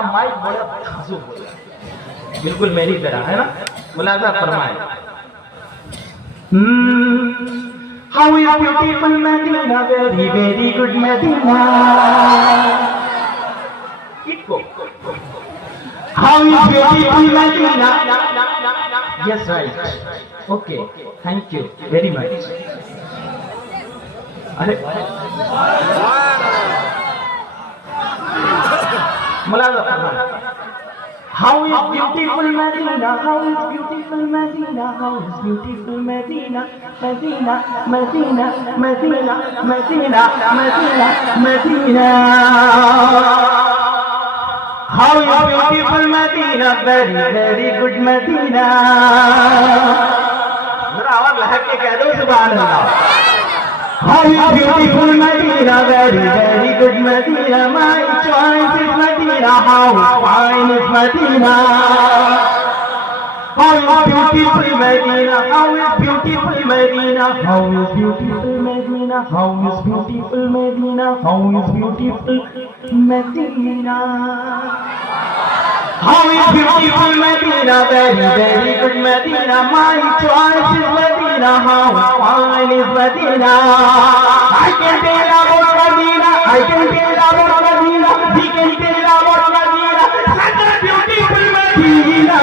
Mic बड़ा खासू बिल्कुल मेरी तरह है ना, मुलाजा फरमाए। How is beautiful Medina, very very good Medina. How is beautiful Medina? Yes, right. Okay, thank you very much. अरे मुलाजा फरमाए। How is beautiful Medina? How is beautiful Medina? How is beautiful Medina? Medina, Medina, Medina, Medina, Medina, Medina. How is beautiful Medina? Very, very good Medina. मेरा आवाज लहक के कह दो सुभान अल्लाह। How is beautiful Medina? Very, very good Medina. My choice is Medina. How fine is Medina? How is beautiful Medina? How is beautiful Medina? How is beautiful Medina? How is beautiful Medina? How is beautiful Medina? How is beautiful Medina? Very, very good Medina. My choice is Medina. How fine is Medina? I can tell about Medina. I can tell about Medina. We can tell about Medina. Such a beautiful Medina.